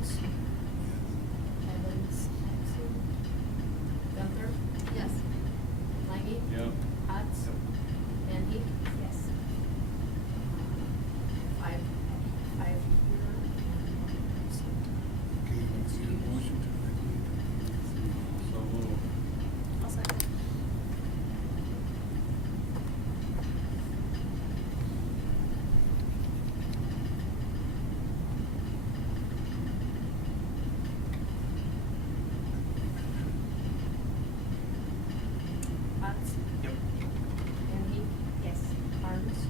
Barnes. Evans, absent. Gunther. Yes. Langy. Yep. Hotz. Van Heek. Yes. Five here. Okay, let's see a motion to regulate. So moved. I'll second. Hotz. Yep. Van Heek. Yes. Barnes.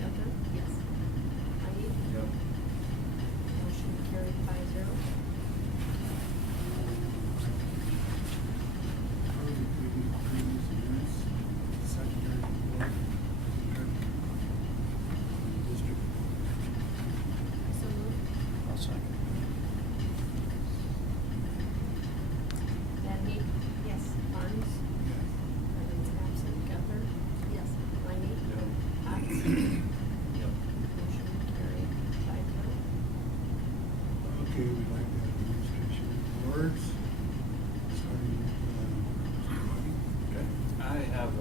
Gunther. Yes. Langy. Yep. Motion carried 5-0. Further, we need to approve these minutes, secondary board, district. So moved. I'll second. Van Heek. Yes. Barnes. Yes. Evans, absent. Gunther. Yes. Langy. Yep. Hotz. Yep. Motion carried 5-0. Okay, we'd like to have administration boards, starting with, Mr. Buddy. Okay, I have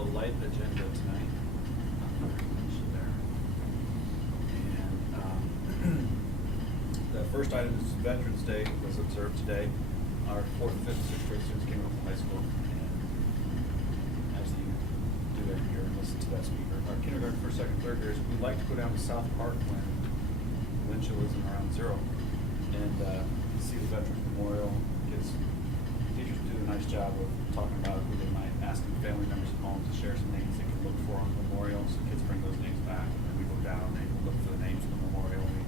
a light agenda tonight. Not very much there. And the first item is Veterans Day was observed today. Our 4th, 5th, 6th grade students came up from high school, and as you do every year and listen to that speaker, our kindergarten, 1st, 2nd, 3rd graders, we like to go down to South Park when the wind chill isn't around 0, and see the Veterans Memorial. Kids, teachers do a nice job of talking about who they might, asking family members at home to share some names they can look for on the memorial. So kids bring those names back, and then we go down and look for the names on the memorial. We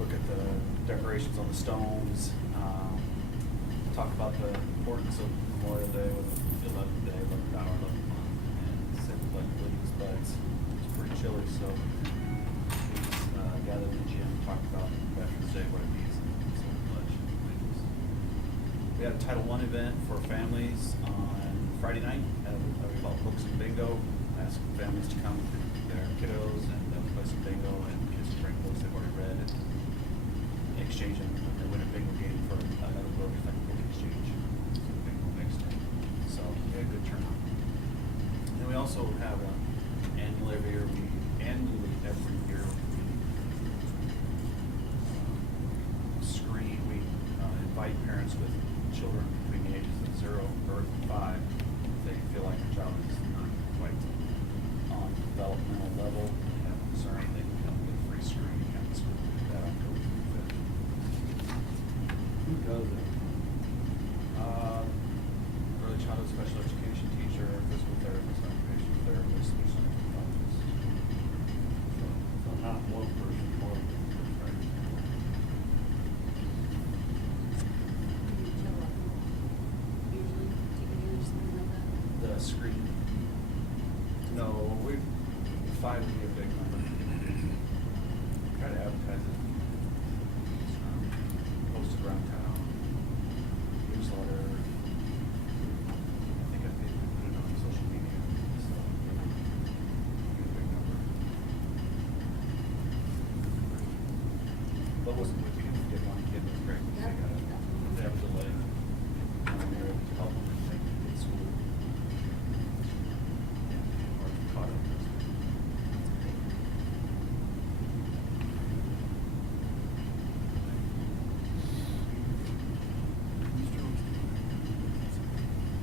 look at the decorations on the stones. Talk about the importance of Memorial Day with the 11th day, 11th hour, 11th month, and sit and play Williams, but it's pretty chilly, so we gathered in the gym, talked about Veterans Day, what it means, and so much. We had a Title I event for families on Friday night, we call it Books and Bingo. Ask families to come with their kiddos and play some bingo, and kids bring books they've already read and exchange them, and they win a bingo game for another book, like a book exchange. Bingo next day. So we had a good turnout. And then we also have annually every year we screen. We invite parents with children between the ages of 0 or 5. If they feel like their child is not quite on developmental level, they have a concern, they can come get a free screening at the school. Do that October 25th. Who does it? Early childhood special education teacher, physical therapist, occupational therapist, speech therapist. So not one person, more than one person, right? Usually take advantage of something like that. The screen. No, 5 would be a big number. Try to advertise it. Posted around town. Newsletter. I think I put it on social media. So, be a big number. But wasn't, if you didn't get one kid, it was great. Yeah, definitely. They have a delay. And they're able to help them in school. Or caught up.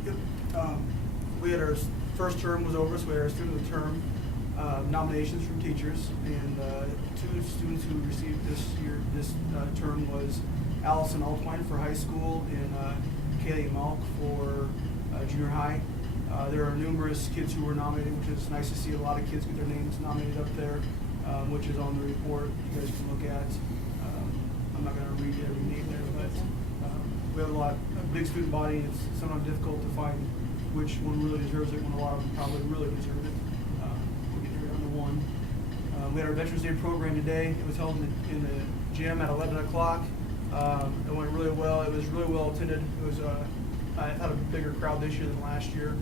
Yep. We had our first term was over, so we had our student of the term nominations from teachers, and 2 students who received this term was Allison Altwine for high school and Kaylee Malk for junior high. There are numerous kids who were nominated, which is nice to see a lot of kids get their names nominated up there, which is on the report you guys can look at. I'm not going to read every name there, but we have a big student body. It's sometimes difficult to find which one really deserves it when a lot of them probably really deserve it. We'll get here down to one. We had our Veterans Day program today. It was held in the gym at 11 o'clock. It went really well. It was really well attended. It was I had a bigger crowd this year than last year,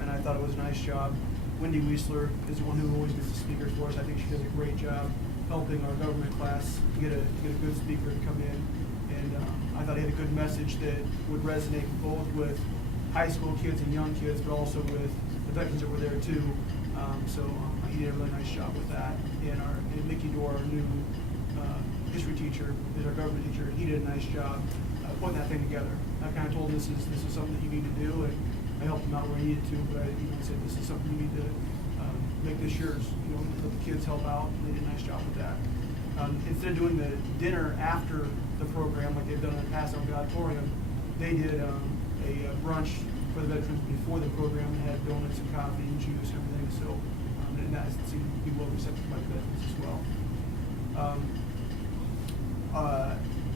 and I thought it was a nice job. Wendy Weisler is the one who always gets the speakers for us. I think she does a great job helping our government class get a good speaker to come in. And I thought he had a good message that would resonate both with high school kids and young kids, but also with the veterans that were there too. He did a really nice job with that. And Mickey Dorr, our new history teacher, is our government teacher. He did a nice job putting that thing together. I kind of told him this is something that you need to do, and I helped him out where he needed to. But I said this is something you need to make this yours. Let the kids help out. And they did a nice job with that. Instead of doing the dinner after the program like they've done in the past on the auditorium, they did a brunch for the veterans before the program. They had donuts and coffee and juice and everything. So and that seemed to be well receptive by the veterans as well.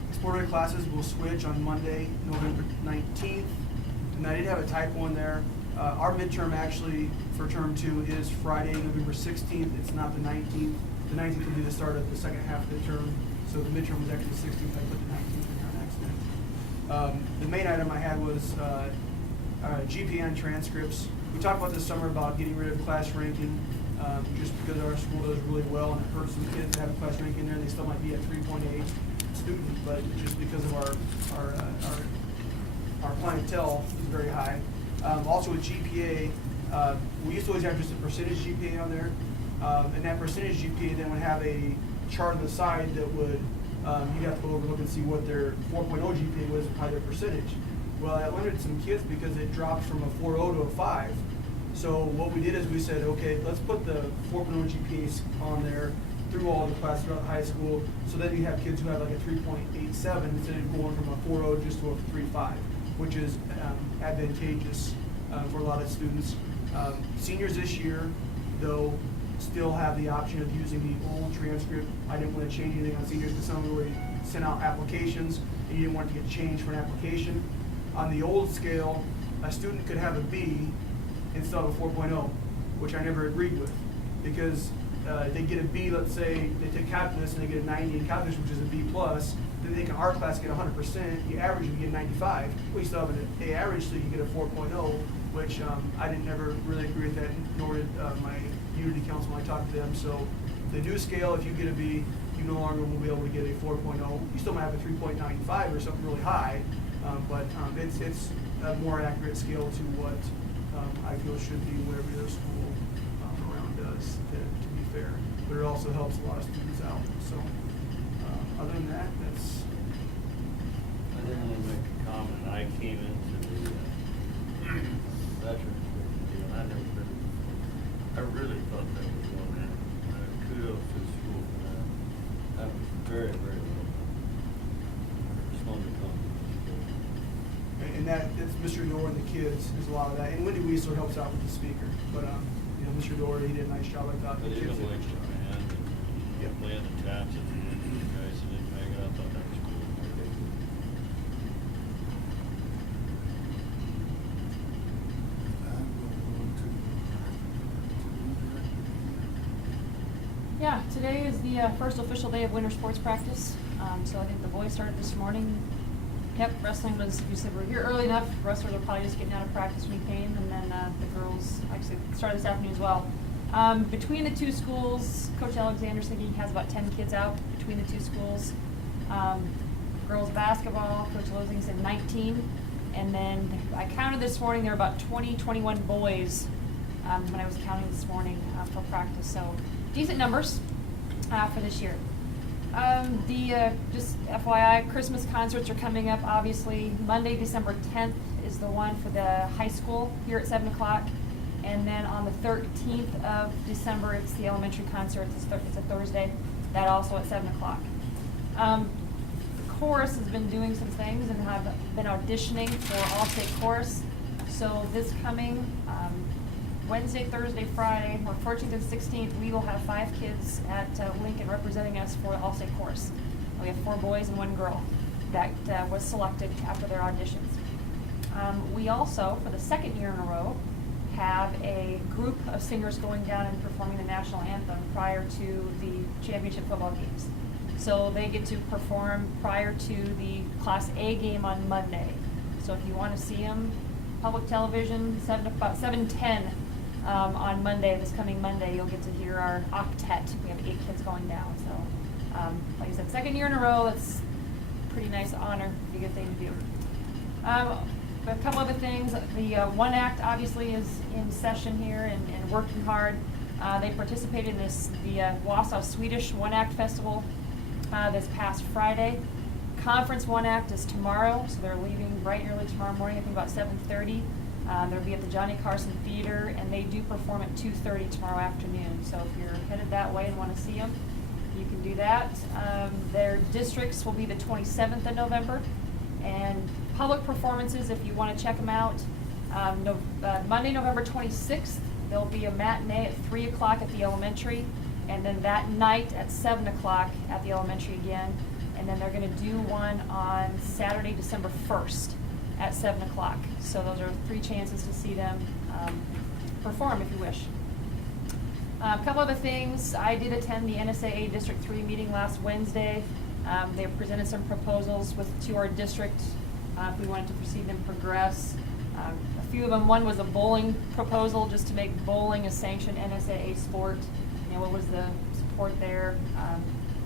Exploratory classes will switch on Monday, November 19th. And I did have a typo in there. Our midterm actually for term 2 is Friday, November 16th. It's not the 19th. The 19th will be the start of the second half of the term. So the midterm was actually the 16th. I put the 19th in there on accident. The main item I had was GPA and transcripts. We talked about this summer about getting rid of class ranking. Just because our school does really well, and it hurts some kids to have a class ranking in there. They still might be at 3.8 students, but just because of our clientele is very high. Also with GPA, we used to always have just a percentage GPA on there, and that percentage GPA then would have a chart on the side that would you'd have to go overlook and see what their 4.0 GPA was by their percentage. Well, that limited some kids because it dropped from a 4.0 to a 5. So what we did is we said, okay, let's put the 4.0 GPAs on there through all the classes throughout high school, so then you have kids who have like a 3.87 instead of going from a 4.0 just to a 3.5, which is advantageous for a lot of students. Seniors this year, though, still have the option of using the old transcript. I didn't want to change anything on seniors because some of them already sent out applications and you didn't want it to get changed for an application. On the old scale, a student could have a B instead of a 4.0, which I never agreed with, because they get a B, let's say they take calculus and they get a 90 in calculus, which is a B plus, then they can art class get 100%, you average you get 95, well you still have an A average, so you get a 4.0, which I didn't never really agree with that, nor did my Unity Council when I talked to them. So the new scale, if you get a B, you no longer will be able to get a 4.0. You still might have a 3.95 or something really high, but it's a more accurate scale to what I feel should be what every other school around does, to be fair. But it also helps a lot of students out. So other than that, that's... I didn't want to make a comment. I came into the veterans community, and I never been. I really thought that was going in. Kudos to the school for that. That was very, very well done. Responded to And that's Mr. Dorr and the kids. There's a lot of that. And Wendy Weisler helps out with the speaker. But Mr. Dorr, he did a nice job, I thought. But The even kids did a like nice job. Joanne and Yep. playing the taps at the end, you guys that didn't make it, I thought that was cool. Yeah, today is the first official day of winter sports practice. So I think the boys started this morning. Yep, wrestling was, you said we're here early enough. Wrestlers are probably just getting out of practice when you came. And then the girls actually started this afternoon as well. Between the two schools, Coach Alexander's thinking he has about 10 kids out between the two schools. Girls basketball, Coach Losing said 19. And then I counted this morning, there were about 21 boys when I was counting this morning for practice. So decent numbers for this year. Just FYI, Christmas concerts are coming up, obviously. Monday, December 10th is the one for the high school here at 7 o'clock. And then on the 13th of December, it's the elementary concert. It's a Thursday. That also at 7 o'clock. The chorus has been doing some things and have been auditioning for All-State Chorus. So this coming Wednesday, Thursday, Friday, or 14th and 16th, we will have 5 kids at Lincoln representing us for the All-State Chorus. We have 4 boys and 1 girl that was selected after their auditions. We also, for the second year in a row, have a group of singers going down and performing the national anthem prior to the championship football games. So they get to perform prior to the Class A game on Monday. So if you want to see them, public television, about 7:10 on Monday, this coming Monday, you'll get to hear our octet. We have 8 kids going down, so, like I said, 2nd year in a row, it's a pretty nice honor, be a good thing to do. A couple other things, the One Act obviously is in session here and working hard. They participated in the Wausau Swedish One Act Festival this past Friday. Conference One Act is tomorrow, so they're leaving bright and early tomorrow morning, I think about 7:30. They'll be at the Johnny Carson Theater, and they do perform at 2:30 tomorrow afternoon. So if you're headed that way and want to see them, you can do that. Their districts will be the 27th of November. And public performances, if you want to check them out, Monday, November 26th, there'll be a matinee at 3 o'clock at the elementary, and then that night at 7 o'clock at the elementary again. And then they're going to do one on Saturday, December 1st at 7 o'clock. So those are 3 chances to see them perform if you wish. A couple other things. I did attend the NSAA District 3 meeting last Wednesday. They presented some proposals to our district if we wanted to proceed and progress. A few of them, one was a bowling proposal just to make bowling a sanctioned NSAA sport. You know, what was the support there?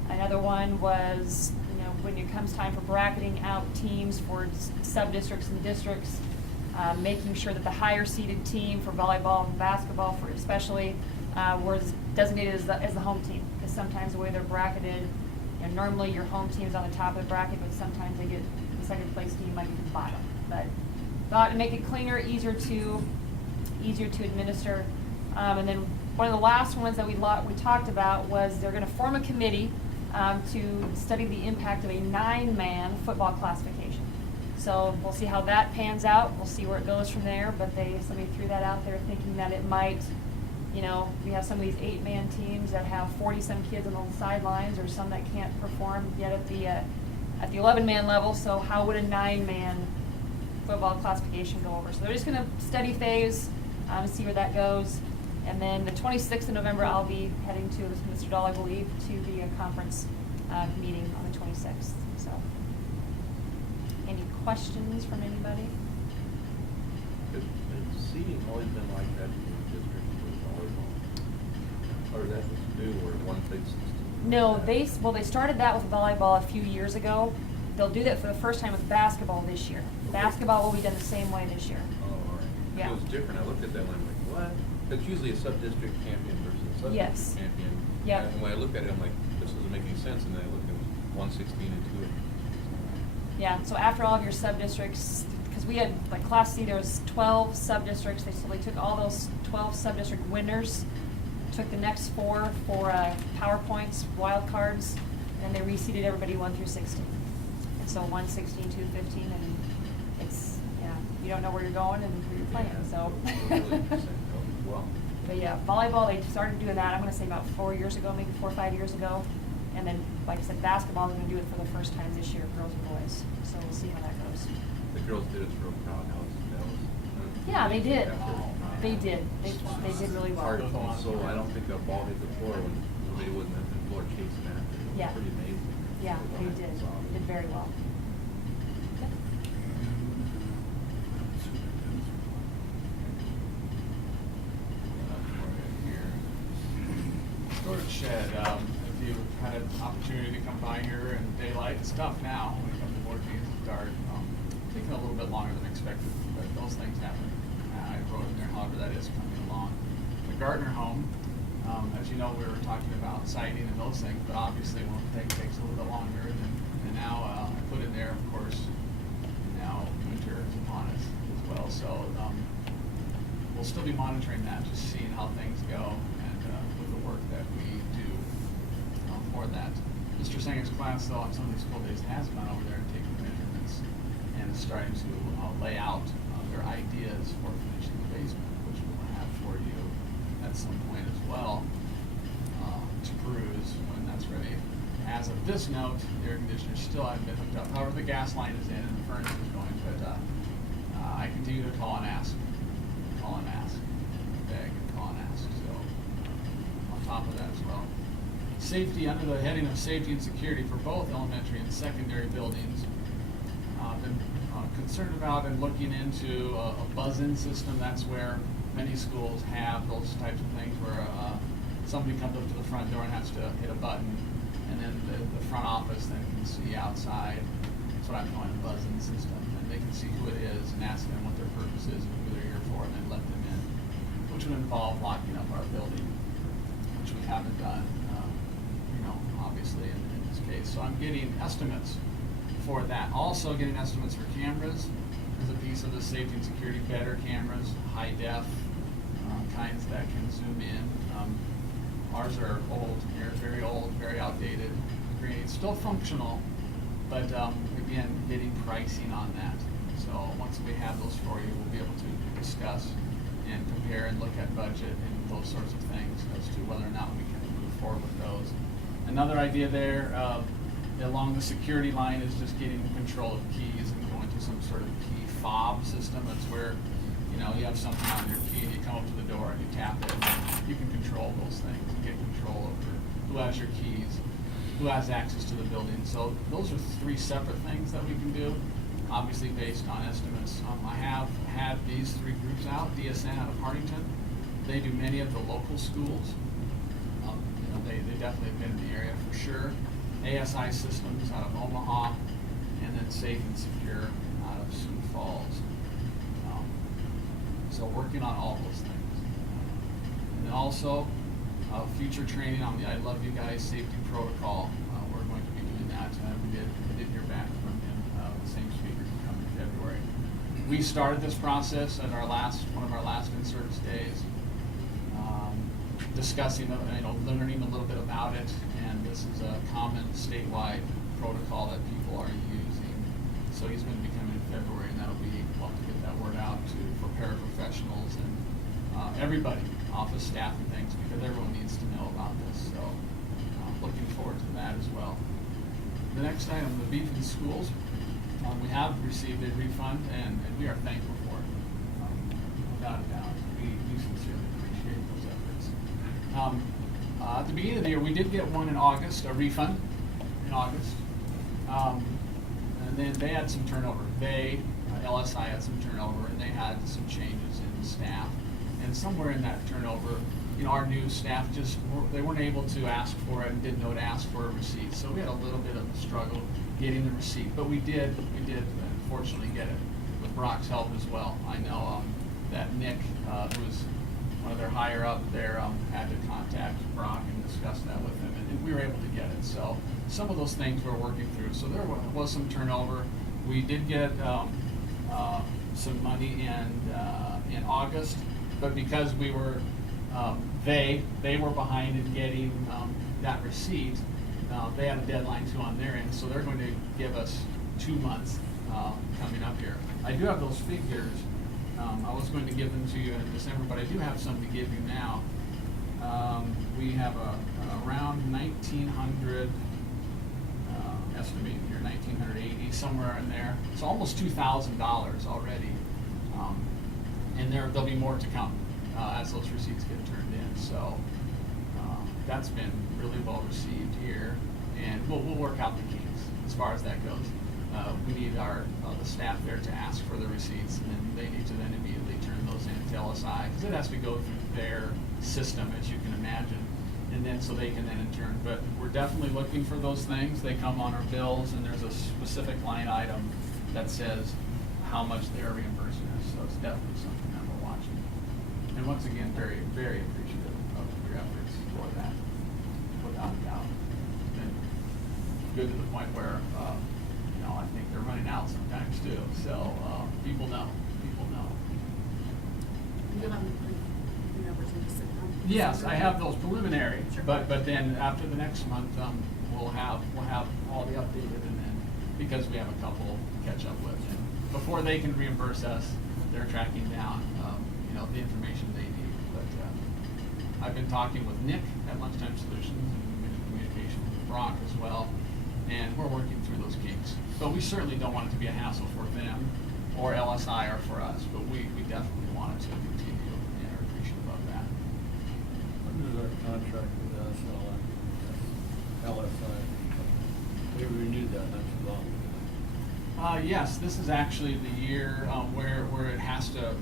Another one was, you know, when it comes time for bracketing out teams for sub-districts and districts, making sure that the higher seeded team for volleyball and basketball for especially was designated as the home team. Because sometimes the way they're bracketed, you know, normally your home team is on the top of the bracket, but sometimes they get the 2nd place team might be at the bottom. But thought to make it cleaner, easier to administer. And then one of the last ones that we talked about was they're going to form a committee to study the impact of a 9-man football classification. So we'll see how that pans out. We'll see where it goes from there. But somebody threw that out there thinking that it might, you know, we have some of these 8-man teams that have 40-some kids on the sidelines, or some that can't perform yet at the 11-man level. So how would a 9-man football classification go over? So they're just going to study phase and see where that goes. And then the 26th of November, I'll be heading to, Mr. Dahl, I believe, to the conference meeting on the 26th. So, any questions from anybody? Has seating always been like that in the district with volleyball? Or is that just new, or one big system? No, they started that with volleyball a few years ago. They'll do that for the first time with basketball this year. Basketball will be done the same way this year. Oh, all right. Yeah. So it's different. I looked at that one, I'm like, what? It's usually a sub-district champion versus a sub-district Yes. champion. Yep. And when I looked at it, I'm like, this doesn't make any sense. And then I looked at it, 116 and 2. Yeah, so after all of your sub-districts, because we had, like Class C, there was 12 sub-districts. So they took all those 12 sub-district winners, took the next 4 for PowerPoints, wild cards, and then they reseeded everybody 1 through 16. And so 116, 2, 15, and it's, yeah, you don't know where you're going and who you're playing, so. Well, But yeah, volleyball, they started doing that, I'm gonna say about 4 years ago, maybe 4 or 5 years ago. And then, like I said, basketball is gonna do it for the first time this year, girls and boys. So we'll see how that goes. the girls did it for a crowd. That was. Yeah, they did. Wow. They did. They did really well. Hard to console. I don't think a ball hit the floor when somebody wasn't at the floor chasing after it. It was Yeah. pretty amazing. Yeah, they did. They did very well. Storage shed, if you had an opportunity to come by here in daylight, it's tough now when it comes to board meetings, it's dark. Taking a little bit longer than expected, but those things happen. I wrote in there, however that is coming along. The Gardner home, as you know, we were talking about siding and those things, but obviously one thing takes a little bit longer. And now I put in there, of course, now winter is upon us as well. So we'll still be monitoring that, just seeing how things go and with the work that we do for that. Mr. Sanger's class, though, on some of these school days has gone over there and taken measurements and is starting to lay out their ideas for finishing the basement, which we'll have for you at some point as well to peruse when that's ready. As of this note, the air conditioner still hasn't been hooked up. However, the gas line is in and the furnace is going, but I continue to call and ask, beg and call and ask. So on top of that as well. Safety, under the heading of safety and security for both elementary and secondary buildings. I've been concerned about and looking into a buzz-in system. That's where many schools have those types of things where somebody comes up to the front door and has to hit a button, and then the front office then can see outside. That's what I'm calling a buzzing system, and they can see who it is and ask them what their purpose is and who they're here for, and then let them in, which would involve locking up our building, which we haven't done, obviously in this case. So I'm getting estimates for that. Also getting estimates for cameras. There's a piece of the safety and security, better cameras, high def, kinds that can zoom in. Ours are old, they're very old, very outdated, grade, still functional, but again, getting pricing on that. So once we have those for you, we'll be able to discuss and compare and look at budget and those sorts of things as to whether or not we can move forward with those. Another idea there along the security line is just getting control of keys and going to some sort of key fob system. That's where you have something on your key and you come up to the door and you tap it. And you can control those things and get control over who has your keys, who has access to the building. So those are three separate things that we can do, obviously based on estimates. I have had these three groups out. DSN out of Hartington, they do many of the local schools. They definitely have been in the area for sure. ASI Systems out of Omaha, and then Safe and Secure out of Sioux Falls. So working on all those things. And then also future training on the I Love You Guys safety protocol. We're going to be doing that. We did hear back from him, the same speaker who come in February. We started this process at one of our last in-service days. Discussing, learning a little bit about it, and this is a common statewide protocol that people are using. So he's going to be coming in February, and that'll be to get that word out for paraprofessionals and everybody, office staff and things, because everyone needs to know about this. So looking forward to that as well. The next item, the Beacon schools. We have received a refund, and we are thankful for it. Without a doubt, we sincerely appreciate those efforts. At the beginning of the year, we did get one in August, a refund in August. And then they had some turnover. LSI had some turnover, and they had some changes in staff. And somewhere in that turnover, our new staff they weren't able to ask for it and didn't know to ask for a receipt. So we had a little bit of a struggle getting the receipt, but we did unfortunately get it with Brock's help as well. I know that Nick, who was one of their higher up there, had to contact Brock and discuss that with him, and we were able to get it. So some of those things we're working through. So there was some turnover. We did get some money in August, but because we were they were behind in getting that receipt, they had a deadline too on their end, so they're going to give us 2 months coming up here. I do have those figures. I was going to give them to you in December, but I do have some to give you now. We have around 1,900, estimated here, 1,980, somewhere in there. It's almost $2,000 already. And there'll be more to come as those receipts get turned in. So that's been really well received here. And we'll work out the kinks as far as that goes. We need the staff there to ask for the receipts, and then they need to then immediately turn those in to LSI, because it has to go through their system, as you can imagine, and then so they can then in turn. But we're definitely looking for those things. They come on our bills, and there's a specific line item that says how much they're reimbursing us. So it's definitely something that we're watching. And once again, very, very appreciative of your efforts for that, without a doubt. It's been good to the point where I think they're running out sometimes too. So people know. You'll have the numbers in December. Yes, I have those preliminary, Sure. but then after the next month, we'll have all the updated, and then because we have a couple to catch up with, and before they can reimburse us, they're tracking down the information they need. But I've been talking with Nick at Lunchtime Solutions and been in communication with Brock as well, and we're working through those kinks. But we certainly don't want it to be a hassle for them or LSI or for us, but we definitely want it to continue and are appreciative of that. When does our contract with LSI? We renewed that not too long ago. Yes, this is actually the year where it has to,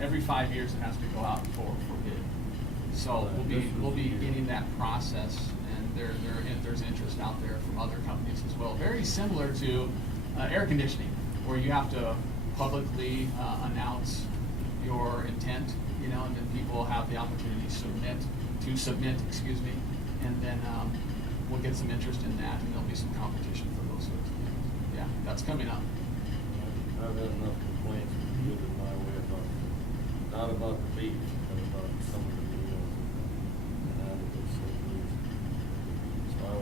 Every 5 years it has to go out for bid. So we'll be beginning that process, and there's interest out there from other companies as well. Very similar to air conditioning, where you have to publicly announce your intent, and then people have the opportunity to submit, and then we'll get some interest in that, and there'll be some competition for those sorts of things. Yeah, that's coming up. I've had enough complaints with it my way about, not about the beef, but about some of the meals and additives so please. So I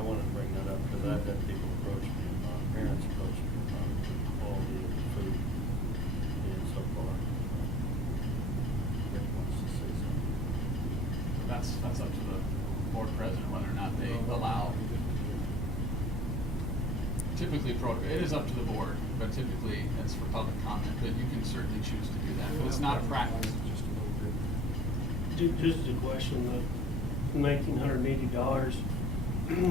wanted to bring that up, because I've had people approach me about, parents approach me about the quality of the food being so far. Rick wants to say something. That's up to the board president whether or not they allow. Typically, it is up to the board, but typically it's for public comment. But you can certainly choose to do that. But it's not a practice. Just a question, the $1,980,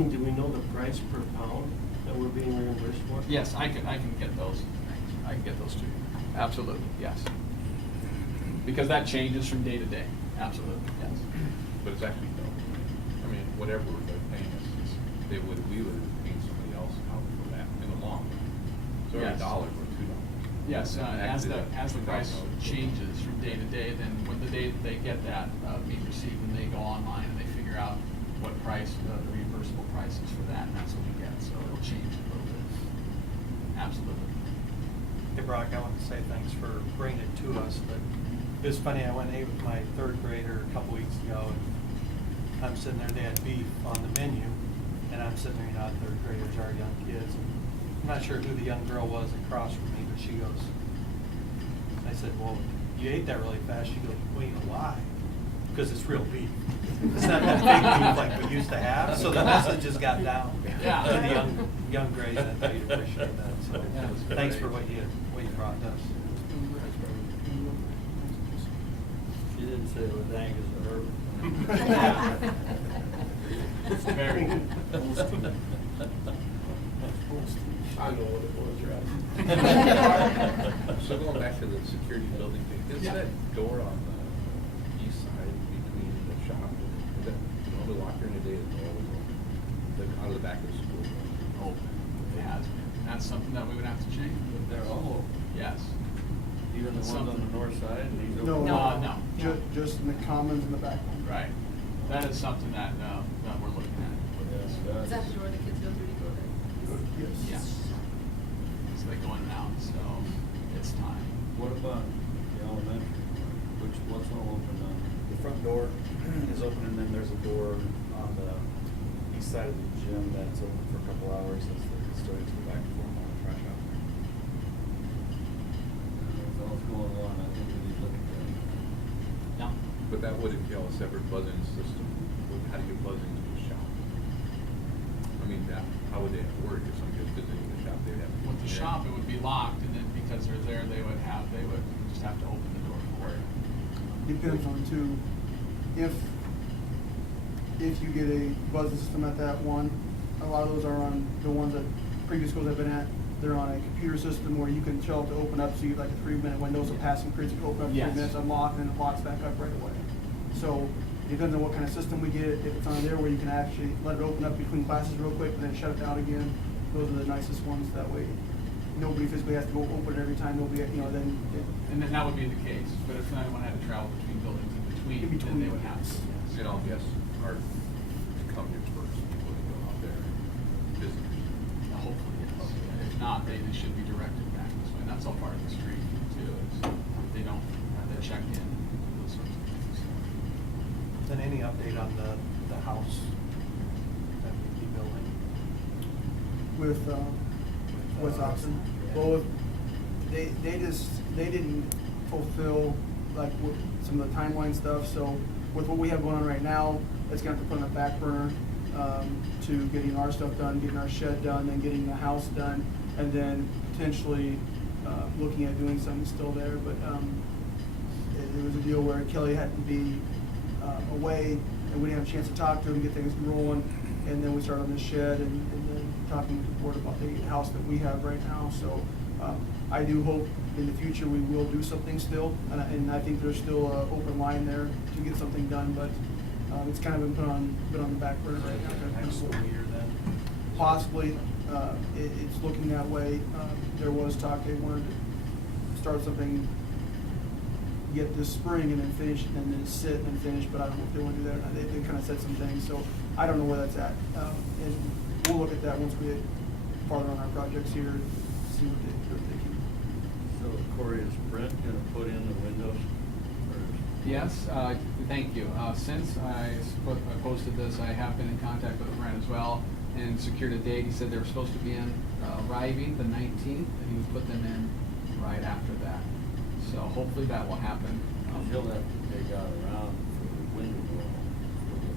do we know the price per pound that we're being reimbursed for? Yes, I can get those. I can get those to you. Absolutely, yes. Because that changes from day to day. Absolutely, yes. But it's actually no. I mean, whatever they're paying us, we would have paid somebody else out for that in the long run. So every Yes. dollar or $2. Yes, as the price changes from day to day, then when the day that they get that being received, and they go online and they figure out what price, the reimbursable price is for that, and that's what we get, so it'll change a little bit. Absolutely. Hey Brock, I want to say thanks for bringing it to us, but it was funny, I went and ate with my third grader a couple weeks ago, and I'm sitting there, they had beef on the menu, and I'm sitting there, third graders are young kids, and I'm not sure who the young girl was across from me, but she goes, I said, well, you ate that really fast. She goes, well, why? Because it's real beef. It's not that big beef like we used to have, so the message has got down to the young grades, and I thought you'd appreciate that, so thanks for what you brought us. She didn't say it was Angus or Herb. It's very good. I know what it was, right? So going back to the security building thing, is that door on the east side between the shop and the locker in the day is always open? Out of the back of the school? Open. It has been. That's something that we would have to change. But they're all open. Yes. Even the It's ones on something- the north side, these No, open? No. Just in the commons in the back. Right. That is something that we're looking at. Is that the door the kids go through to go there? Yes. Yes. So they go in and out, so it's time. What about the elementary? What's all open now? The front door is open, and then there's a door on the east side of the gym that's open for a couple hours as the custodians go back and forth on the trash out. That's all going on, I think we need to look at that. No. But that would entail a separate buzzing system. How do you get buzzing to the shop? I mean, how would they have to work if somebody was visiting the shop? They'd have to. With the shop, it would be locked, and then because they're there, they would just have to open the door for it. Depends on too, if you get a buzzer system at that one, a lot of those are on the ones that previous schools I've been at, they're on a computer system where you can tell it to open up, so you like a 3-minute window, so passing periods, you can open up Yes. 3 minutes, unlock, and then it locks back up right away. So, depends on what kind of system we get, if it's on there where you can actually let it open up between classes real quick and then shut it down again, those are the nicest ones, that way nobody physically has to go open it every time, then. And then that would be the case, but if anyone had to travel between buildings in between, then they would have to. Yes. And I'll guess our incumbents first before they go out there and visit. Hopefully, yes. If not, they should be directed back this way. And that's all part of the street too, is they don't have that checked in, those sorts of things. Then any update on the house that we keep building? With Oxen. Well, they didn't fulfill like some of the timeline stuff, so with what we have going on right now, it's gonna have to put on the back burner to getting our stuff done, getting our shed done, and getting the house done, and then potentially looking at doing something still there, but it was a deal where Kelly had to be away, and we didn't have a chance to talk to him, get things rolling, and then we started on the shed, and then talking to the board about the house that we have right now. So I do hope in the future, we will do something still, and I think there's still an open line there to get something done, but it's kind of been put on the back burner right now. Next school year then? Possibly, it's looking that way. There was talk they wanted to start something yet this spring and then finish, and then sit and finish, but I don't know if they want to do that or not. They kind of said some things, so I don't know where that's at. And we'll look at that once we get farther on our projects here and see what they're thinking. So Corey, is Brent gonna put in the windows? Or Yes, thank you. Since I posted this, I have been in contact with Brent as well and secured a date. He said they were supposed to be in, arriving the 19th, and he would put them in right after that. So hopefully that will happen. You'll have to dig out around for the window wall, for the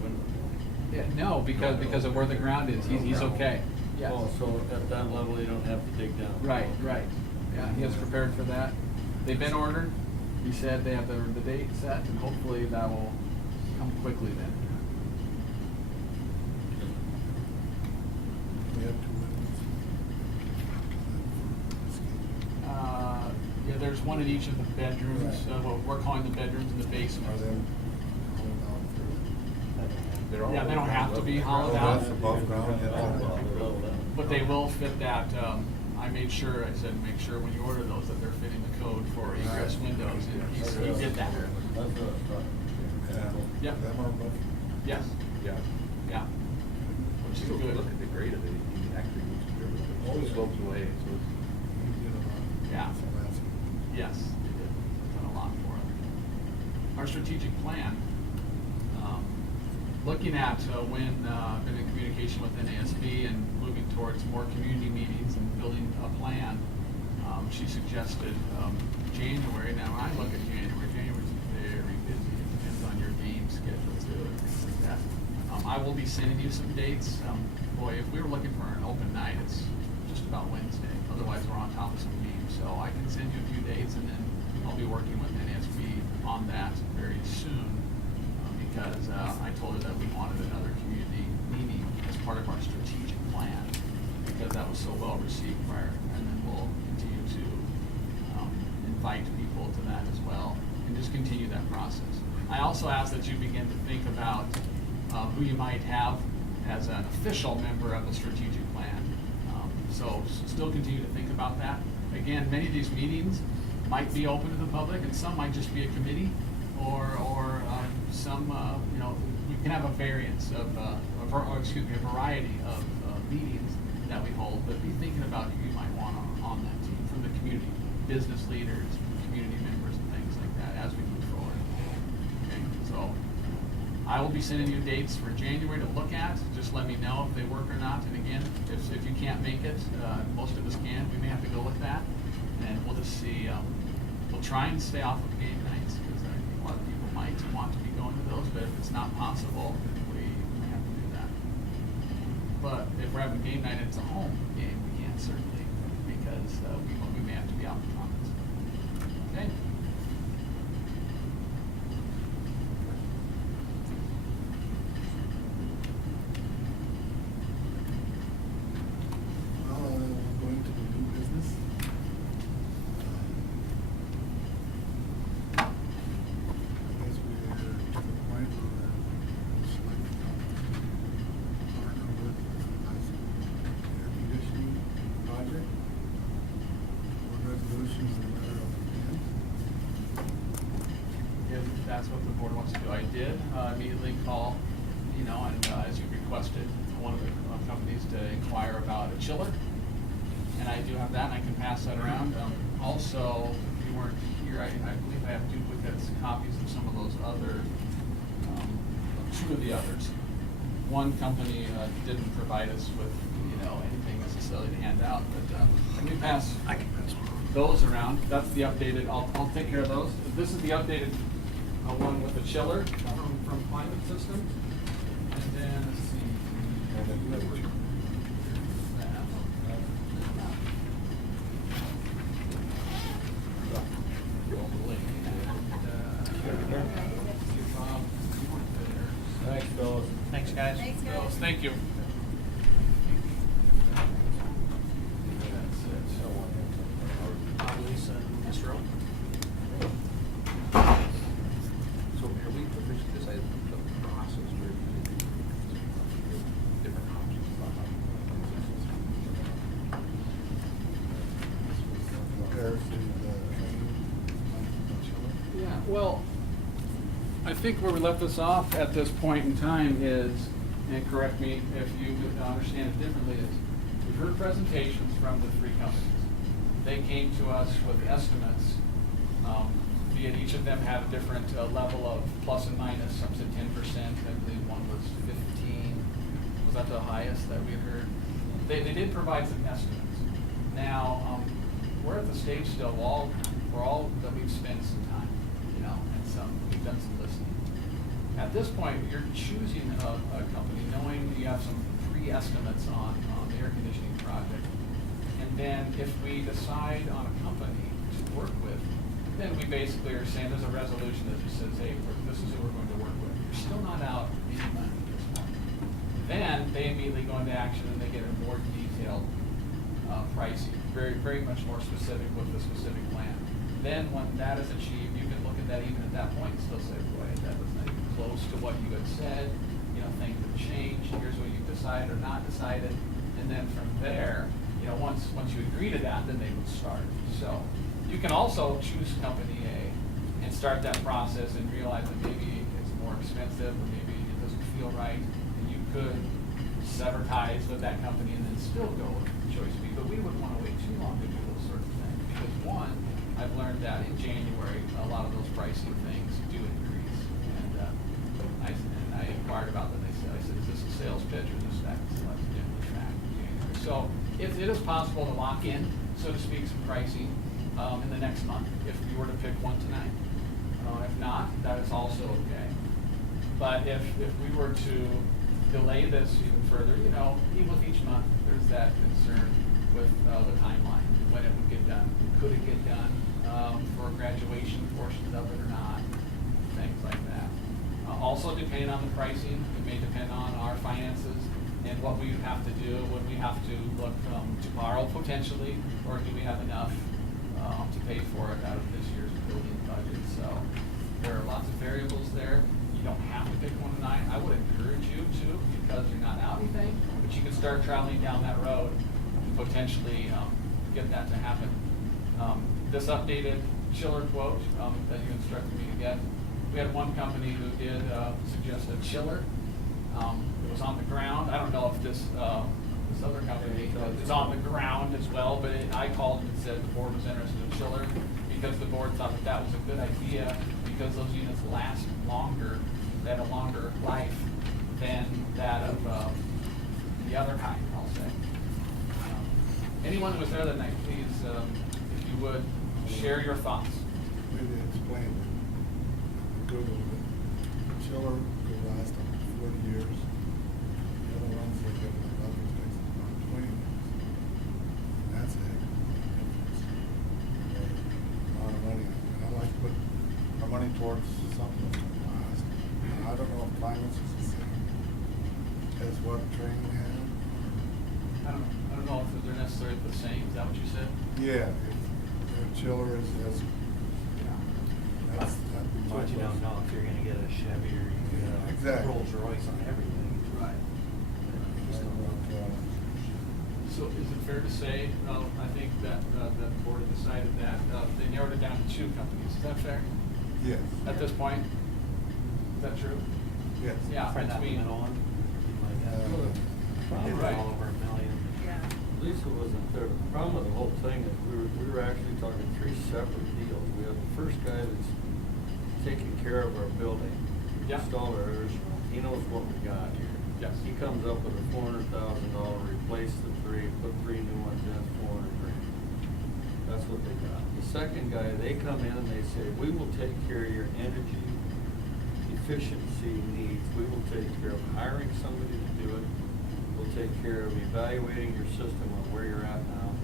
window wall. Yeah, no, because of where the ground is, he's okay. Yes. Oh, so at that level, you don't have to dig down? Right, right. Yeah, he is prepared for that. They've been ordered. He said they have the date set, and hopefully that will come quickly then. We have 2 windows. Yeah, there's one in each of the bedrooms, what we're calling the bedrooms in the basement. Are they hollowed out for? They're all Yeah, they don't have to be hollowed Oh, out. that's above ground, yeah. But they will fit that, I made sure, I said, make sure when you order those that they're fitting the code for egress windows, and he did that. That's what I was talking Yeah. Yep. Them are above. Yes, Yeah. yeah. Which is So good. look at the grade of it, he actually moves it Oh, everywhere. yeah. Slopes away, so it's. You did a lot. Yeah. So that's- Yes, they did. Done a lot for it. Our strategic plan, looking at when I've been in communication with NASB and moving towards more community meetings and building a plan, she suggested January. Now, when I look at January's very busy. It depends on your game schedule too and things like that. I will be sending you some dates. Boy, if we were looking for an open night, it's just about Wednesday. Otherwise, we're on top of some games. So I can send you a few dates, and then I'll be working with NASB on that very soon. Because I told her that we wanted another community meeting as part of our strategic plan, because that was so well received prior, and then we'll continue to invite people to that as well, and just continue that process. I also ask that you begin to think about who you might have as an official member of the strategic plan. So still continue to think about that. Again, many of these meetings might be open to the public, and some might just be a committee, or some, you can have a variance of, a variety of meetings that we hold, but be thinking about who you might want on that team from the community, business leaders, community members, and things like that as we move forward. Okay, so I will be sending you dates for January to look at. Just let me know if they work or not. And again, if you can't make it, most of us can, we may have to go with that, and we'll just see. We'll try and stay off of game nights, because I think a lot of people might want to be going to those, but if it's not possible, we may have to do that. But if we're having game night and it's a home game, we can't certainly, because we may have to be out in comments. Okay? Well, going to the new business. I guess we're to the point where we're selecting a partner with the high school air conditioning project. Board resolutions and letter of intent. If that's what the board wants to do. I did immediately call, and as you requested, one of the companies to inquire about a chiller. And I do have that, and I can pass that around. Also, if you weren't here, I believe I have duplicates, copies of some of those other, two of the others. One company didn't provide us with, anything necessarily to hand out, but let me pass those around. That's the updated, I'll take care of those. This is the updated one with the chiller from Climate Systems. And then, let's see. Thanks, fellas. Thanks, guys. Thanks, guys. Thank you. Lisa. Well, I think where we left this off at this point in time is, and correct me if you understand it differently, is we've heard presentations from the three companies. They came to us with estimates, be it each of them had a different level of plus and minus. Some said 10%, I believe one was 15. Was that the highest that we heard? They did provide some estimates. Now, we're at the stage still, that we've spent some time, you know, and we've done some listening. At this point, you're choosing a company knowing that you have some pre-estimates on the air conditioning project. And then if we decide on a company to work with, then we basically are saying there's a resolution that just says, hey, this is who we're going to work with. You're still not out any money at this point. Then they immediately go into action and they get a more detailed pricing, very, very much more specific with the specific plan. Then when that is achieved, you can look at that even at that point and still say, boy, that was not even close to what you had said. You know, things have changed. Here's what you've decided or not decided. And then from there, you know, once you agree to that, then they would start. So you can also choose company A and start that process and realize that maybe it's more expensive or maybe it doesn't feel right. And you could sever ties with that company and then still go with choice B. But we wouldn't want to wait too long to do those sorts of things because one, I've learned that in January, a lot of those pricing things do increase. And I inquired about them. I said, is this a sales pitch or is this that generally track in January? So it is possible to lock in, so to speak, some pricing in the next month if you were to pick one tonight. If not, that is also okay. But if we were to delay this even further, you know, even with each month, there's that concern with the timeline, when it would get done. Could it get done for graduation portions of it or not? Things like that. Also depending on the pricing, it may depend on our finances and what we would have to do. Would we have to look to borrow potentially, or do we have enough to pay for it out of this year's building budget? So there are lots of variables there. You don't have to pick one tonight. I would encourage you to, because you're not out anything, but you can start traveling down that road and potentially get that to happen. This updated chiller quote that you instructed me to get, we had one company who did suggest a chiller. It was on the ground. I don't know if this other company is on the ground as well, but I called and said the board was interested in chiller because the board thought that was a good idea because those units last longer, they have a longer life than that of the other kind, I'll say. Anyone who was there that night, please, if you would, share your thoughts. Maybe explain it. Google it. The chiller could last up to 40 years. The other ones, they get like other things, about 20 years. And that's a heck of a difference. A lot of money. And I like to put our money towards something that can last. And I don't know if finance is the same as what training had. I don't know if they're necessarily the same. Is that what you said? Yeah, if the chiller is as, that'd be But you don't know if you're gonna get a Chevy or you're gonna get a exactly. Rolls Royce on everything. Right. So is it fair to say, I think that the board decided that they narrowed it down to two companies. Is that fair? Yes. At this point? Is that true? Yes. Yeah, Print out the between. middle one. It's Right. all over $1 million. Yeah. Lisa wasn't there. The problem with the whole thing is we were actually talking three separate deals. We have the first guy that's taking care of our building, Yeah. installers. He knows what we got here. Yes. He comes up with a $400,000, replace the three, put three new ones in, $400,000. That's what they got. The second guy, they come in and they say, we will take care of your energy efficiency needs. We will take care of hiring somebody to do it. We'll take care of evaluating your system on where you're at now.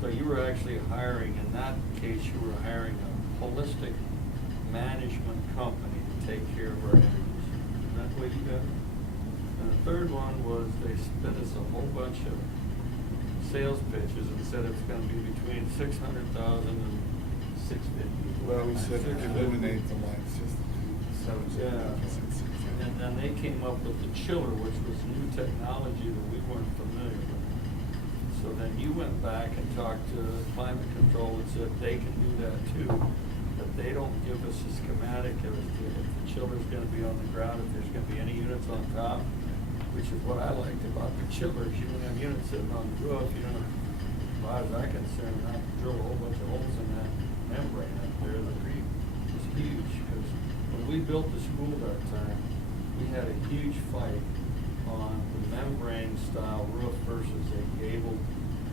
So you were actually hiring, in that case, you were hiring a holistic management company to take care of our energies. Isn't that what you got? And the third one was they spit us a whole bunch of sales pitches and said it's gonna be between 600,000 and 650. Well, we said eliminate the lights, just the two. Yeah. And then they came up with the chiller, which was new technology that we weren't familiar with. So then you went back and talked to climate control and said they can do that too. But they don't give us a schematic if the chiller's gonna be on the ground, if there's gonna be any units on top, which is what I liked about the chillers. You don't have units sitting on the roof, you don't, as far as I'm concerned, not drill a whole bunch of holes in that membrane up there. The creek was huge, because when we built the school that time, we had a huge fight on the membrane style roof versus a gabled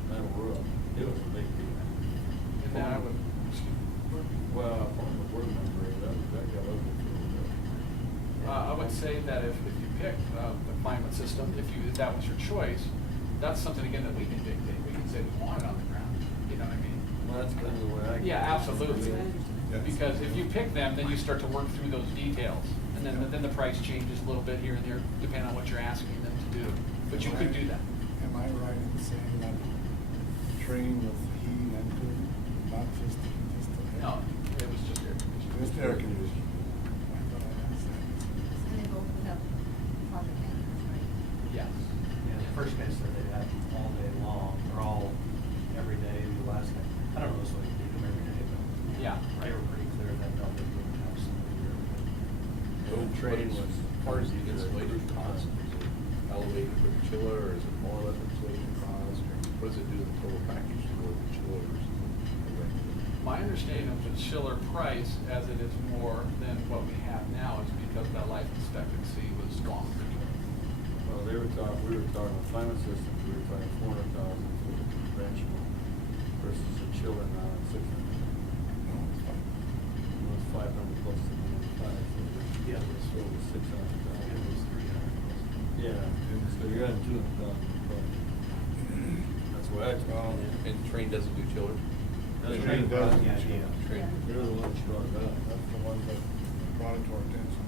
metal roof. It was a big deal. And then I would, Well, on the word membrane, that got ugly for a little bit. I would say that if you picked the climate system, if that was your choice, that's something again that we can dictate. We can say we want it on the ground. You know what I mean? Well, that's kind of the way I. Yeah, absolutely. Yeah. Because if you pick them, then you start to work through those details. And then the price changes a little bit here and there, depending on what you're asking them to do. But you could do that. Am I right in saying that train with heating and cooling, not just the No, it was just air conditioning. Just air conditioning. I thought I asked that. And they both would have project managers, right? Yes. Yeah, the first guy said they'd have them all day long, or all, every day, the last guy, I don't know if they do them every day, but. Yeah. They were pretty clear that no, they wouldn't have somebody here. So train was part of the installation cost, is it elevated for the chiller, or is it more or less installation cost, or what does it do to the total package for the chiller versus the regular? My understanding of the chiller price, as it is more than what we have now, is because that life expectancy was longer. Well, we were talking climate systems, we were talking 400,000 for the conventional versus a chiller now at 600. No, it's fine. It was 500 plus the 95, so Yeah. it's still the 600,000. It was 300. Yeah, so you're at 200,000, but that's what I told you. And train doesn't do chillers? That's Train right. does Yeah, do yeah. Train. They're the ones who brought it up. That's the ones that brought it to our attention.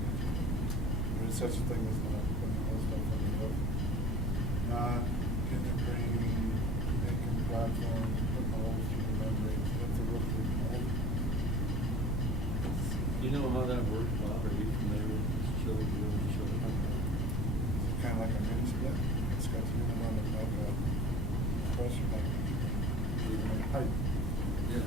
There is such a thing as not putting all stuff on the roof. Not integrating, making platforms, putting holes through the membranes, if the roof is old. You know how that works, Bob? Are you familiar with this chiller, chiller? It's kind of like a mini split. It's got the unit on the back, pressure like a pipe. Yeah.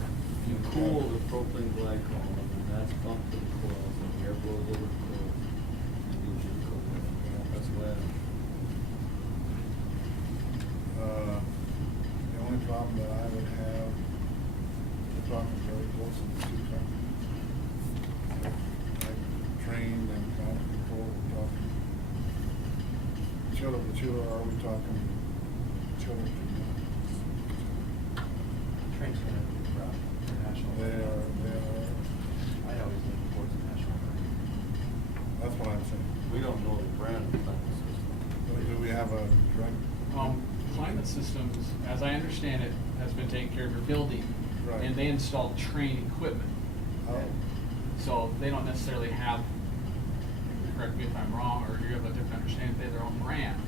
You cool the propylene glycol, and that's pumped to the coils, and the air blows over the coils, and gives you the cold air. That's the way The only problem that I would have, we're talking very close to the two companies. Like train and climate control, we're talking chiller, are we talking chiller to Train's gonna be rough, international. They are, I always lean towards the national. that's what I'm saying. we don't know the brand of the climate system. Do we have a direct? Climate Systems, as I understand it, has been taking care of your building. Right. And they install train equipment. Oh, So they don't necessarily have, correct me if I'm wrong, or you have a different understanding, they have their own brand.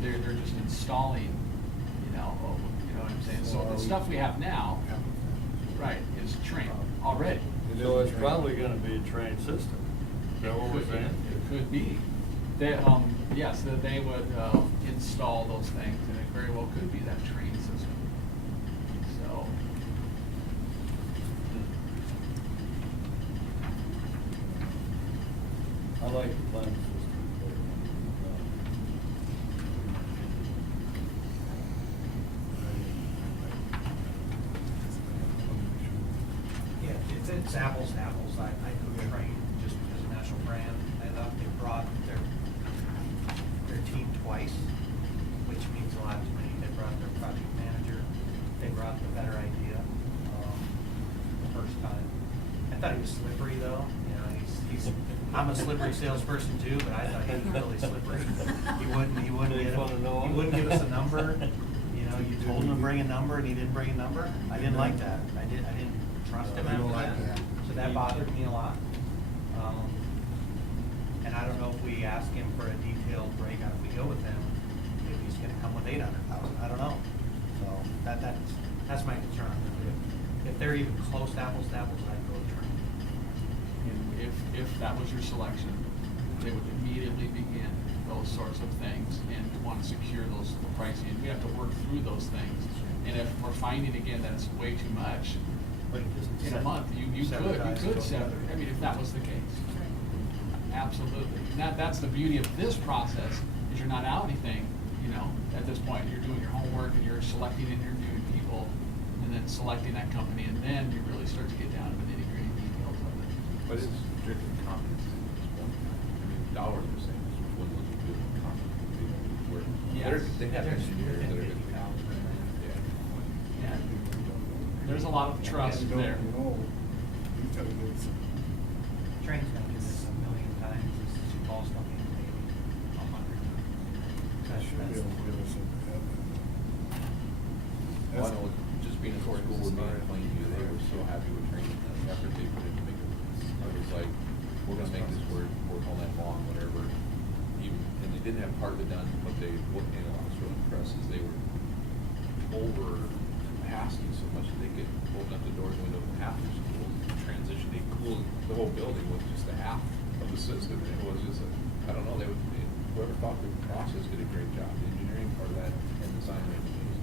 They're just installing, you know what I'm saying? So the stuff we have now, right, is train already. So it's probably gonna be a trained system. Is that what we're Could be. saying? It could be. They, yes, that they would, install those things, and it very well could be that train system. So. I like the climate system. Yeah, it's apples to apples. I go train just because of national brand. I thought they brought their team twice, which means a lot to me. They brought their project manager. They brought the better idea the first time. I thought he was slippery though. You know, he's I'm a slippery salesperson too, but I thought he was really slippery. He wouldn't They get wanna know he him? wouldn't give us a number. You know, you told him to bring a number and he didn't bring a number. I didn't like that. I didn't trust him You after don't like that. that. So that bothered me a lot. And I don't know if we ask him for a detailed breakout, if we go with him, if he's gonna come with 800,000, I don't know. So that's my concern. If they're even close to apples, I'd go with Trent. And if that was your selection, they would immediately begin those sorts of things and want to secure those pricing. We have to work through those things. And if we're finding again that it's way too much, But it doesn't in a set- month, you sanitize could all set, together. I mean, if that was the case. Absolutely. And that's the beauty of this process, is you're not out anything, you know, at this point. You're doing your homework and you're selecting and interviewing people and then selecting that company, and then you really start to get down to the nitty-gritty details of it. But it's strictly competency at this point. I mean, dollars are saying this was one of those good competency, where they have engineers that are gonna be out. Yeah. Yeah. There's a lot of trust You don't there. know until you get some. Train's gonna do this a million times, this is cost on me maybe 100. That should be able to give us some. Well, I know, just being a school board meeting, Plainview, they were so happy with training, and the effort they put in to make it. It was like, we're gonna make this work all night long, whatever. Even, and they didn't have part of it done, but they, what, you know, I was really impressed is they were over capacity so much that they could open up the doors and windows in half the schools, transition, they cooled the whole building with just a half of the system, and it was just I don't know, whoever thought the process did a great job, the engineering part of that and design and engineering.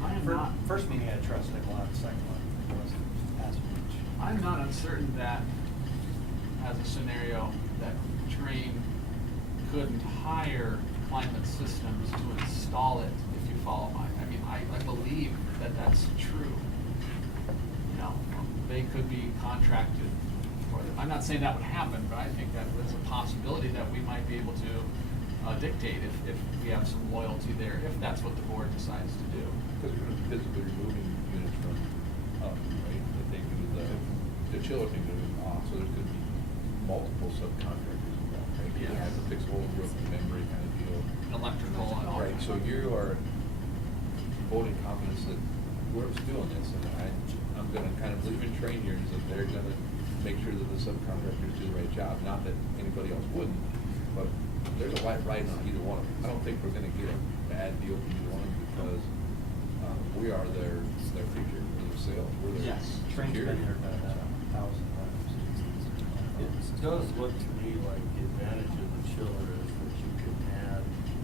I am not. First meeting I trusted a lot, the second one, it wasn't as much. I'm not uncertain that, as a scenario, that Train couldn't hire Climate Systems to install it, if you follow I mean, I believe that that's true. You know, they could be contracted for it. I'm not saying that would happen, but I think that there's a possibility that we might be able to dictate if we have some loyalty there, if that's what the board decides to do. Because you're gonna be physically removing units from up, right, that they can do the chiller thing to move off, so there could be multiple subcontractors involved, right? You Yeah. have to fix whole broken memory kind of deal. Electrical and all. Right, so you are voting confidence that whoever's doing this, and I'm gonna kind of believe in train years that they're gonna make sure that the subcontractors do the right job, not that anybody else wouldn't, but there's a light riding on either one of them. I don't think we're gonna get a bad deal from either one because we are their future, for their sales, we're their Yes. Train's been security. there about 1,000 times. It does look to me like the advantage of the chiller is that you can add,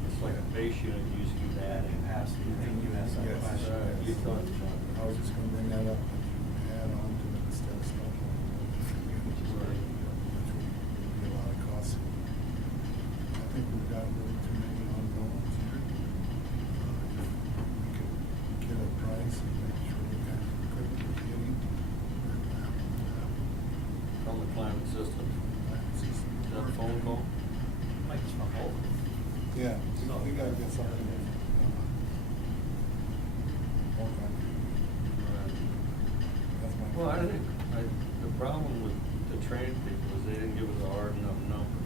it's like a base unit, you just keep adding. Capacity, I think you asked that Yes. question. You thought, I was just gonna bring that up, add on to it instead of stuff. Which would be a lot of cost. I think we've got a little too many ongoings here. We could get a price and make sure we got the equipment we're getting. from the climate system, is that a phone call? Might just not hold it. Yeah, we gotta get something. More concrete. That's my. Well, I think, the problem with the train people is they didn't give us a hard enough number.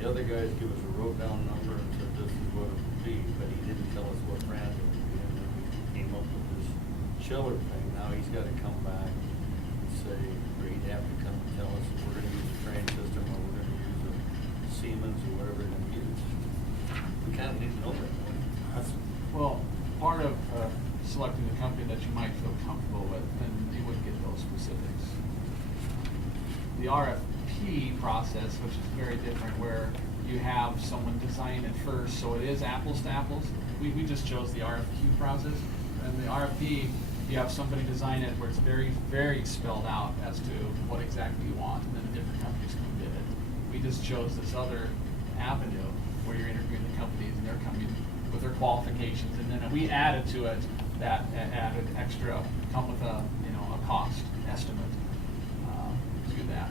The other guys give us a wrote down number and said this is what it would be, but he didn't tell us what brand it would be, and then we came up with this chiller thing. Now he's gotta come back and say, or he'd have to come and tell us if we're gonna use a train system or we're gonna use a Siemens or whatever we're gonna use. We kinda need to know that, don't we? Well, part of selecting the company that you might feel comfortable with, then you would get those specifics. The RFP process, which is very different, where you have someone design it first, so it is apples to apples. We just chose the RFQ process, and the RFP, you have somebody design it where it's very, very spelled out as to what exactly you want, and then different companies can bid it. We just chose this other avenue where you're interviewing the companies and they're coming with their qualifications, and then we added to it that added extra, come with a, you know, a cost estimate to that.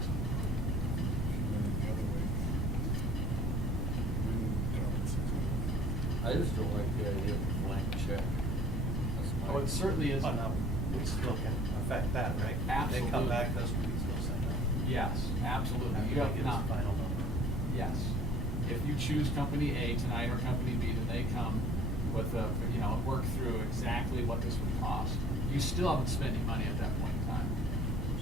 I just don't like the idea of a blank check. That's my. Oh, it certainly is. But now, we still can affect that, right? They Absolutely. come back, this we can still send them. Yes, absolutely. After You they have give us not. the final number. Yes. If you choose company A tonight or company B, then they come with a, you know, work through exactly what this would cost. You still haven't spent any money at that point in time.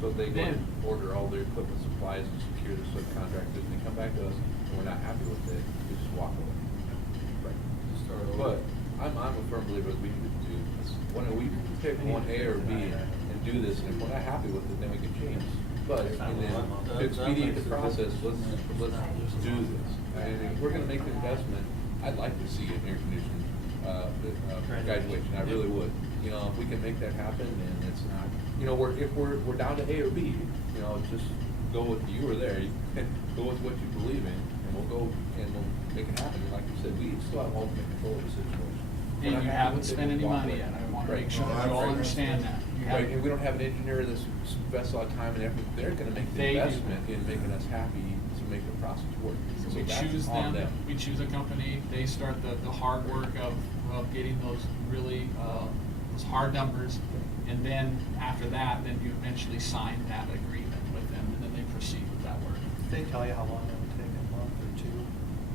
So they go and Then- order all their equipment supplies and secure the subcontractors, and they come back to us, and we're not happy with it, we just walk away. Right. Start over. But I'm a firm believer that we need to do this. When we pick one A or B and do this, and if we're not happy with it, then we can change. But, and then to expedite the process, let's do this. And if we're gonna make the investment, I'd like to see an air conditioning graduation, I really would. You know, if we can make that happen, and it's not, you know, if we're down to A or B, you know, just go with, you were there, you go with what you believe in, and we'll go, and we'll make it happen. And like you said, we still have ultimate control of the situation. We're And not you happy haven't with it, spent any we'll walk money away. yet, I wanna Right. make sure No, that you all I- understand that. You Right, haven't- and we don't have an engineer that's invests a lot of time and effort, they're gonna make the They do. investment in making us happy to make the process work. So So we that's choose on them, we choose a company, they start the hard work of getting those really, those hard numbers. And then after that, then you eventually sign that agreement with them, and then they proceed with that work. Did they tell you how long it would take, a month or two,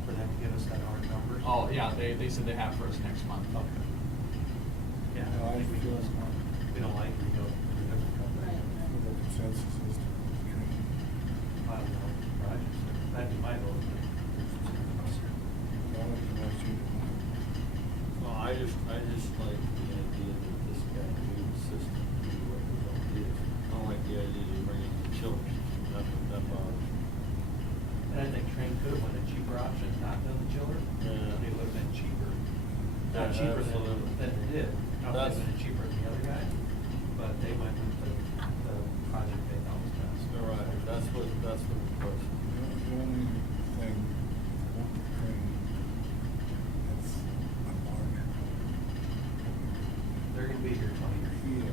for them to give us that hard numbers? Oh, yeah, they said they have for us next month. Okay. Yeah, No, I think we feel- go, we don't like, we go to a different company. Right. The consensus is to train. I don't know, Roger, that'd be my vote. Well, if you want to choose one. Well, I just like the idea that this guy knew the system, knew what was on his. I don't like the idea you bring in the children, that bothers me. And I think Train could have went a cheaper option, not done the chiller. Yeah. It would have been cheaper. Yeah, Not cheaper absolutely. than it did. Not that That's- it been cheaper than the other guy, but they went with the project they thought was best. You're right, that's what the question. The only thing, want to train, that's a large. They're gonna be here 20 years. Yeah.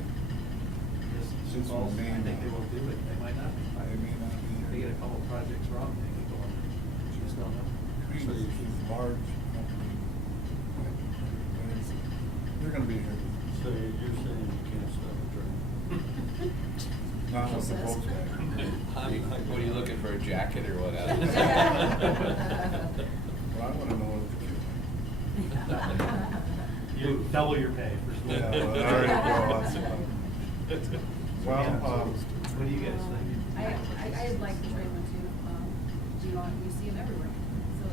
This This Sioux Falls, one may I think they not. will do it, they might not. They may not be If they here. get a couple projects wrong, they could go on. Just don't know. Green is large company. But it's, they're gonna be here. So you're saying you can't stop a train? Not with the Says. Volkswagen. What are you looking for, a jacket or what? Well, I wanna know what the kid. You double your pay for school. Yeah, well, there you go, that's fine. Well, What do you guys think? I'd like the trade one too. You see them everywhere. So,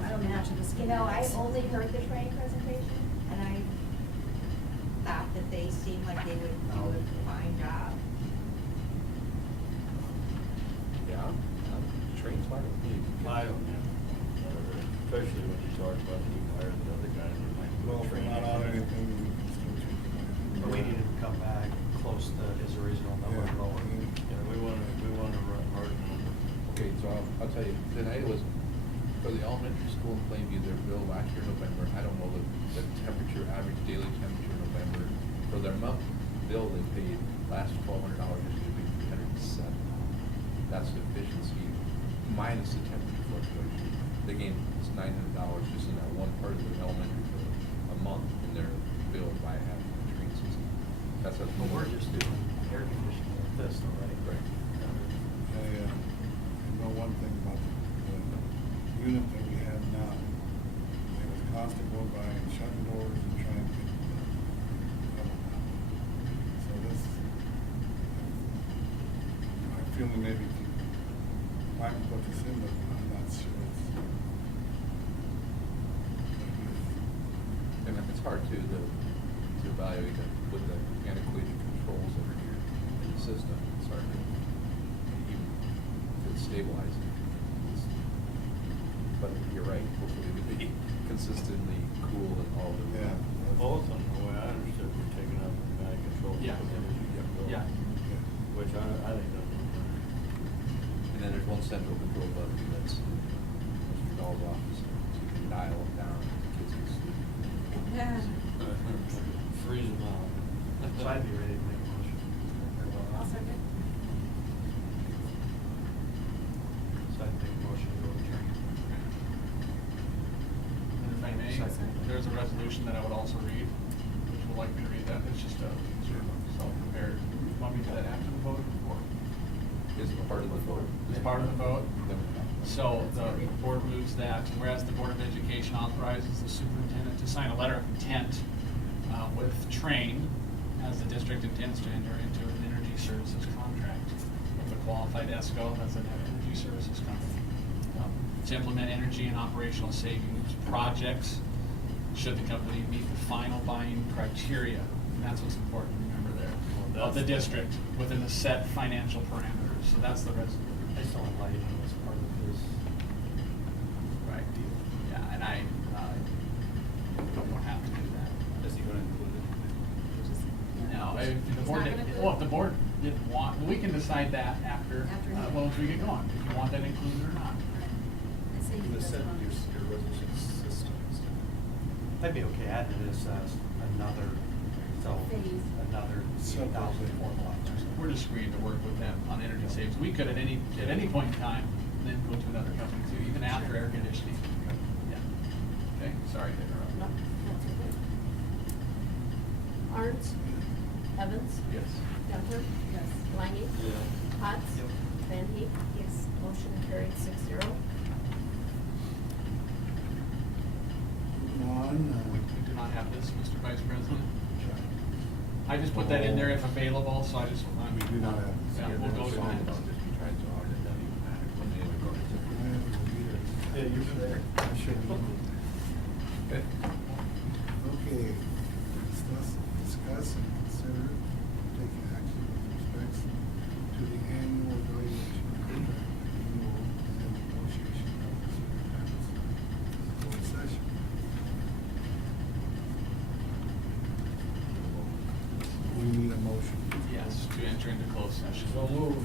I don't know much of this. I only heard the train presentation, and I thought that they seemed like they would do a fine job. Yeah, train's fine with me. I don't know. Especially when you talk about the hire the other guy that might do well, a if we're train. not on anything, we can still choose the plan. But we need to come back close to his original number Yeah. lower. Yeah, we wanna run hard number. Okay, so I'll tell you, tonight it was, for the elementary school in Plainview, their bill last year, November, I don't know the temperature, average daily temperature in November, for their month bill they paid, last $1,200, this year they paid $307. That's the efficiency, minus the temperature fluctuation. They gained $900 just in that one part of the elementary bill, a month in their bill by having the train system. That's what. But we're just doing air conditioning with this, though, right? Right. I know one thing about the unit that we have now. It was constant go by and shutting doors and trying to get the level down. So this, I'm feeling maybe I can put this in, but I'm not sure it's. And it's hard to evaluate that with the antiquated controls that are here in the system. It's hard to even to stabilize it. But you're right, hopefully it'll be consistently cool and all the. Yeah. Both of them, the way I understood, were taken up with pneumatic controls. Yeah. with energy control, Yeah. Which I think that's. And then there's one central control button that's in Mr. Dahl's office, so you can dial them down, the kids can sleep. Freeze them out. So I'd be ready to make a motion. I'll second. So I'd make a motion to go with train. And if I may, Second. there's a resolution that I would also read, which would like me to read that, it's just a sort of self-prepared. Want me to do that after the vote or before? Is it part of the vote? It's part of the vote. Then we have- So the board moves that, whereas the Board of Education authorizes the superintendent to sign a letter of intent with Train as the district intends to enter into an energy services contract with a qualified ESCO, that's an energy services company, to implement energy and operational savings projects should the company meet the final buying criteria. And that's what's important, remember there, of the district within the set financial parameters. So that's the resolution. I just don't like lighting as part of this. Right, yeah, and I decide that after, once we get going, if you want that included or not. I say In the that's Senate, fine. your resolution systems. That'd be okay, adding this as another, so, Phase. another 2,000 formal officers. We're just agreeing to work with them on energy savings. We could at any point in time, then go to another company too, even after air conditioning. Yeah. Okay, sorry to interrupt. No, that's okay. Arns? Evans? Yes. Gunther? Yes. Langy? Yeah. Potts? Yep. Van Heek? Yes. Motion carried 6-0. Moving on, We do not have this, Mr. Vice President. I just put that in there if available, so I just, I mean. We do not have this. Yeah, we'll go to the next. Yeah, you're there. I should have known. Okay, discuss and consider taking action with respects to the annual evaluation contract renewal and negotiation of the superintendent's closed session. We need a motion. Yes, to enter into closed session. So move.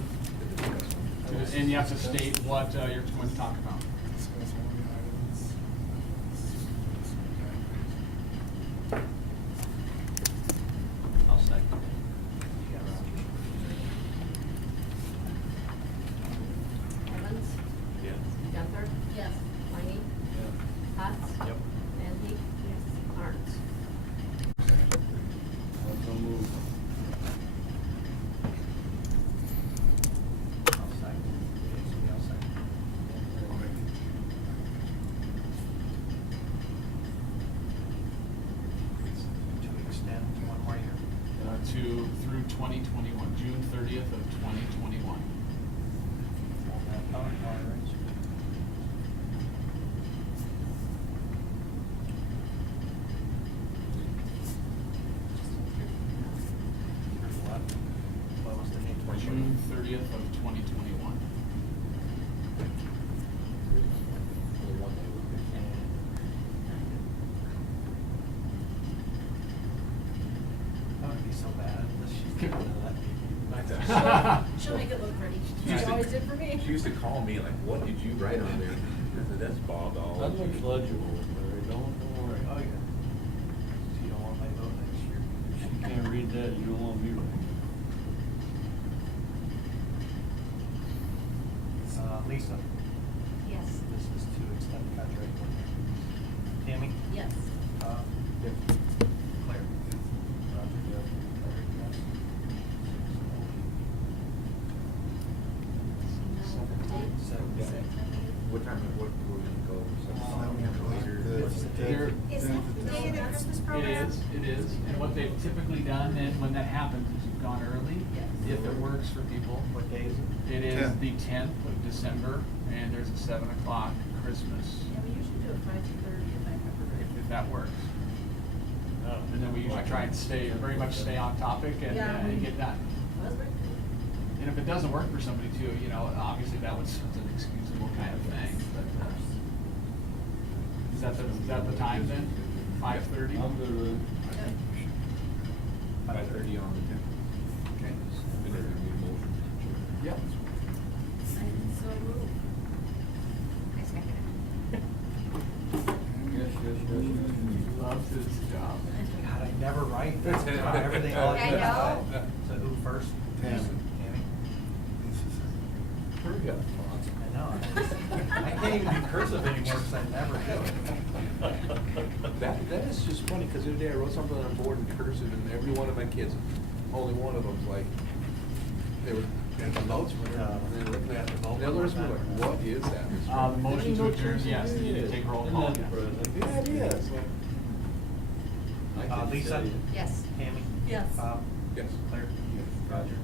And you have to state what you're going to talk about. Discuss all the items. I'll second. Evans? Yeah. Gunther? Yes. Langy? Potts? Yep. Van Heek? Yes. Arns? So move. I'll second. Somebody else second. To extend one more year. Through 2021, June 30th of 2021. On that power raise. What was the date? June 30th of 2021. That would be so bad. She's gonna let me. She'll make it look pretty. She used She to- always did for me. She used to call me like, what did you write on there? I said, that's Bob all. That looks legible, Larry, don't worry. Oh, yeah. So you don't want my vote next year? If you can't read that, you don't want me to. Lisa, Yes. this is to extend the contract. Tammy? Yes. Claire? Roger? Yes. What time, what, we're gonna go? There- Is that the day of the Christmas program? It is, and what they've typically done, and when that happens, is you've gone early, Yes. if it works for people. What day is it? It is 10th. the 10th of December, and there's a 7 o'clock Christmas, Yeah, we usually do it 5 to 30 if I remember right. if that works. And then we usually try and very much stay on topic and get done. Was it? And if it doesn't work for somebody too, obviously that's an excusable kind of thing, but, is that the time then? 5:30? I'm good with it. 5:30 on the 10th. Okay. And then we need a motion. Yep. So moved. I second it. Yes. He loves his job. God, I never write. That's everything. All I know. So who first? Tammy. Tammy? Sure, got thoughts. I know. I can't even do cursive anymore because I never do it. That is just funny, because the other day I wrote something on board in cursive, and every one of my kids, only one of them's like, they were, and the notes were, and they were looking at it, the others were like, what is that? The motion to adjourn, yes, you need to take roll call. Isn't that the yes. president? Yeah, it is. I can Lisa? tell you. Yes. Tammy? Yes. Bob? Yes. Claire? Yes. Roger?